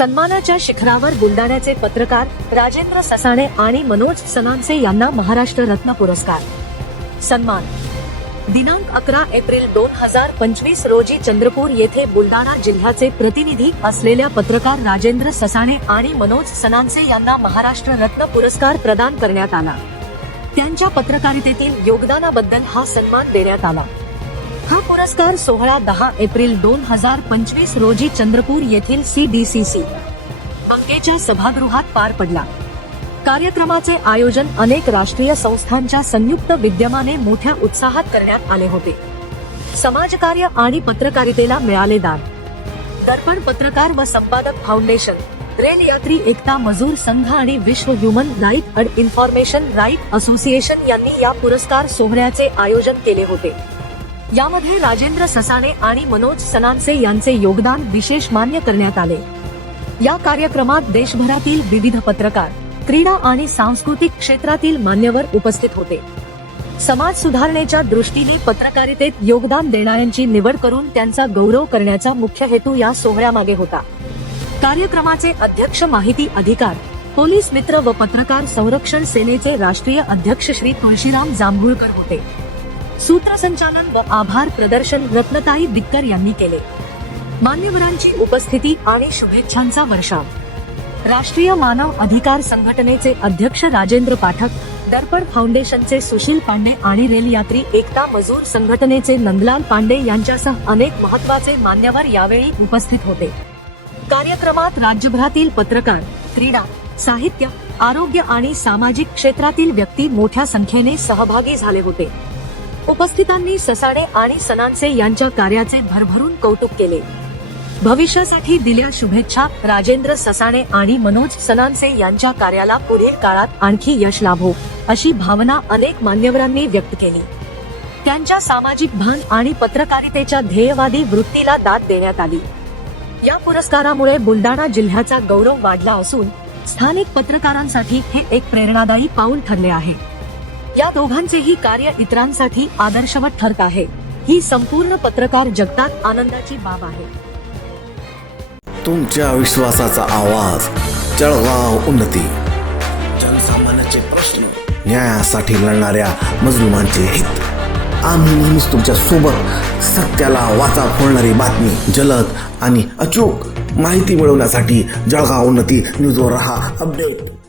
सन्मानाच्या शिखरावर बुलडाण्याचे पत्रकार राजेंद्र ससाणे आणि मनोज सनांसे यांना महाराष्ट्र रत्न पुरस्कार. सन्मान. दिनांक अकरा एप्रिल दोन हजार पंचवीस रोजी चंद्रपूर येथे बुलडाणा जिल्ह्याचे प्रतिनिधी असलेल्या पत्रकार राजेंद्र ससाणे आणि मनोज सनांसे यांना महाराष्ट्र रत्न पुरस्कार प्रदान करण्यात आला. त्यांच्या पत्रकारितेतील योगदानाबद्दल हा सन्मान देण्यात आला. हा पुरस्कार सोहळा दहा एप्रिल दोन हजार पंचवीस रोजी चंद्रपूर येथील सी डी सी सी बंकेच्या सभागृहात पार पडला. कार्यक्रमाचे आयोजन अनेक राष्ट्रीय संस्थांच्या संयुक्त विद्यमाने मोठ्या उत्साहात करण्यात आले होते. समाजकार्य आणि पत्रकारितेला मिळाले दान. दर्पण पत्रकार व संपादक फाउंडेशन रेल यात्री एकता मजूर संघ आणि विश्व human right and information right association यांनी या पुरस्कार सोहळ्याचे आयोजन केले होते. यामध्ये राजेंद्र ससाणे आणि मनोज सनानसे यांचे योगदान विशेष मान्य करण्यात आले. या कार्यक्रमात देशभरातील विविध पत्रकार क्रीडा आणि सांस्कृतिक क्षेत्रातील मान्यवर उपस्थित होते. समाज सुधारणेच्या दृष्टीने पत्रकारितेत योगदान देणाऱ्यांची निवड करून त्यांचा गौरव करण्याचा मुख्य हेतू या सोहळ्यामागे होता. कार्यक्रमाचे अध्यक्ष माहिती अधिकार पोलीस मित्र व पत्रकार संरक्षण सेनेचे राष्ट्रीय अध्यक्ष श्री तुळशीराम जांभूळकर होते. सूत्रसंचालन व आभार प्रदर्शन रत्नताई दिक्कर यांनी केले. मान्यवरांची उपस्थिती आणि शुभेच्छांचा वर्षाव. राष्ट्रीय मानव अधिकार संघटनेचे अध्यक्ष राजेंद्र पाठक दर्पण फाउंडेशनचे सुशील पांडे आणि रेलयात्री एकता मजूर संघटनेचे नंदलाल पांडे यांच्यासह अनेक महत्त्वाचे मान्यवर यावेळी उपस्थित होते. कार्यक्रमात राज्यभरातील पत्रकार क्रीडा साहित्य आरोग्य आणि सामाजिक क्षेत्रातील व्यक्ती मोठ्या संख्येने सहभागी झाले होते. उपस्थितांनी ससाणे आणि सनांचे यांच्या कार्याचे भरभरून कौतुक केले. भविष्यासाठी दिल्या शुभेच्छा राजेंद्र ससाणे आणि मनोज सनांसे यांच्या कार्याला पुढील काळात आणखी यश लाभो अशी भावना अनेक मान्यवरांनी व्यक्त केली. त्यांच्या सामाजिक भान आणि पत्रकारितेच्या ध्येयवादी वृत्तीला दाद देण्यात आली. या पुरस्कारामुळे बुलडाणा जिल्ह्याचा गौरव वाढला असून स्थानिक पत्रकारांसाठी हे एक प्रेरणादायी पाऊल ठरले आहे. या दोघांचेही कार्य इतरांसाठी आदर्शवत ठरत आहे. ही संपूर्ण पत्रकार जगतात आनंदाची बाब आहे. तुमच्या विश्वासाचा आवाज जळगाव उन्नती. जनसामान्याचे प्रश्न. न्यायासाठी लढणाऱ्या मजलुमांचे हित. आम्ही नेहमीच तुमच्यासोबत सत्याला वाचा फोडणारी बातमी जलद आणि अचूक माहिती मिळवण्यासाठी जळगाव उन्नती न्यूजवर रहा अपडेट.